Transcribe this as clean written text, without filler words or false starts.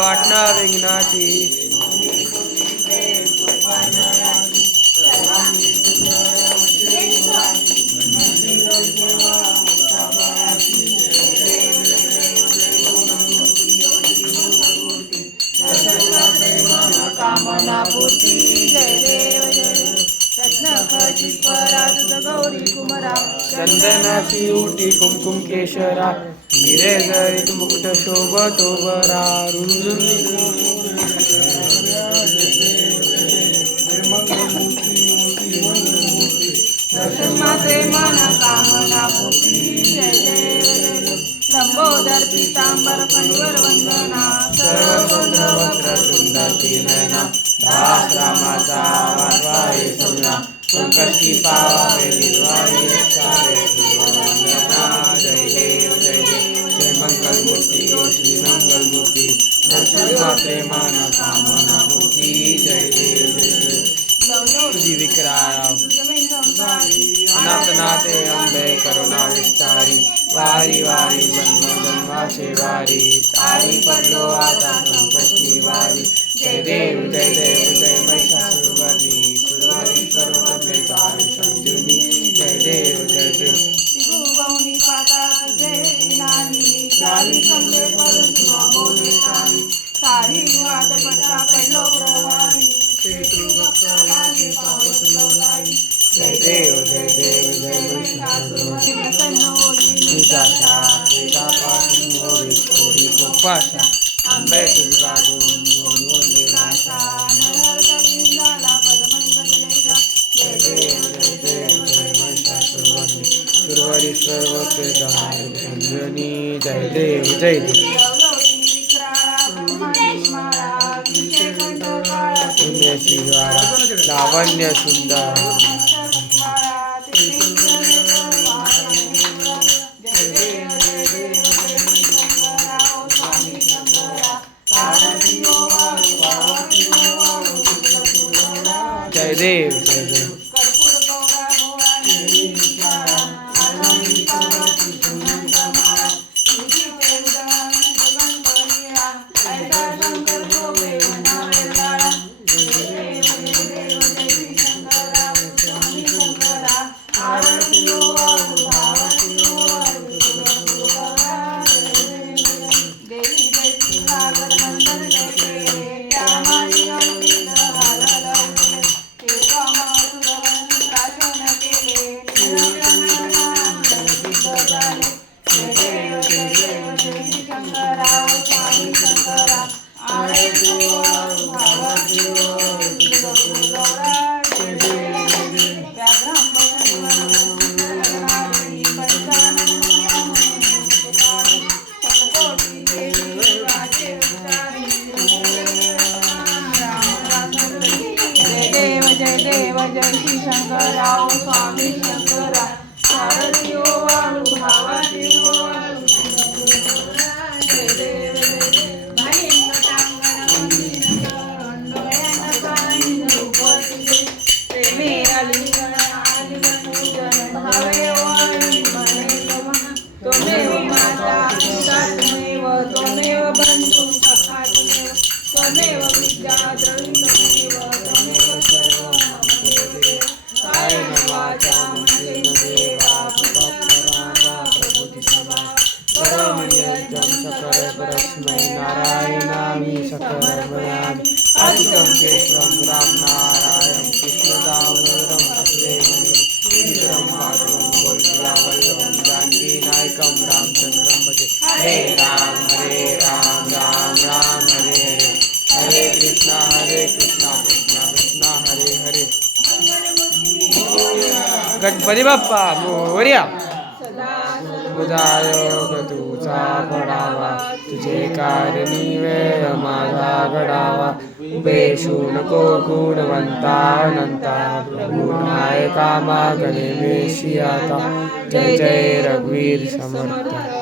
वाटणा विघ्नाची कामना पूर्ती जय देव जय रत्न खचित पराजुत गौरी कुमरा चंदनाची उटी कुमकुम केशरा हिरे जळीत मुकुट शोभतो बरा दर्शन मात्रे मन कामना पूर्ती जय देव जय लंबोदर पीतांबर कणिवर वंदना सर्वसुंदर वक्र सुंदर नयना दास रामाचा वाटवाई सोना संकष्टी पावावे निर्वाणी रक्षावे वंदना जय देव जय देव जय मंगल मूर्ती श्री मंगल मूर्ती दर्शन मात्रे मन कामना मूर्ती जय देव जय देव तुझी विक्राया अनाथनाथे अंबे करुणा विस्तारी वारी वारी जन्म जन्माचे वारी तारी पडलो आता संकष्टी वारी जय देव जय देव जय महिषासुरमर्दिनी सुरवरी सर्वतज्ञ तारी संजीवनी जय देव जय देव त्रिभुवनी पाता तुझे नानी चाली संगे परंतु बोले कानी सारी वाद पट्टा पडलो प्रवाही जय देव जय देव जय महिषासुरमर्दिनी आंबे तुझा सुरवरी सर्वते संजनी जय देव जय देव लावण्य सुंदर जय देव जय देव जय देव जय श्री शंकराव स्वामी शंकरा सारथी ओ वाळू भावाची ओ वाळू जय देव जय देव भाईंग टांगण वंदिन करण डोळ्यानं पाहिन रूप तुझे प्रेमे आलिंगन आलिंगन पूजन भावे वाळी म्हणे गमन त्वमेव माता पिता त्वमेव त्वमेव बंधू सखा त्वमेव त्वमेव विद्या द्रविणमेव त्वमेव सर्व कायेन वाचा मनसेन देवा पुष्परामा प्रभुति सभा परमनियतं सकल परस्मै नारायणामि सकलमयामि अच्युतं केशवं राम नारायणं कृष्णदामोदरं वसुदेवं श्रीधरं माधवं गोविन्दवल्लभं जानकीनायकं रामचन्द्रं भजे हरे राम राम राम हरे हरे हरे कृष्णा कृष्णा कृष्णा हरे हरे गणपती बाप्पा मोरया योग तुझा पडावा तुझे कारणी वेळ माझा घडावा उपेशू नको गुणवंता अनंता प्रभू नायका मागणे मेशी आता जय जय रघुवीर समर्थ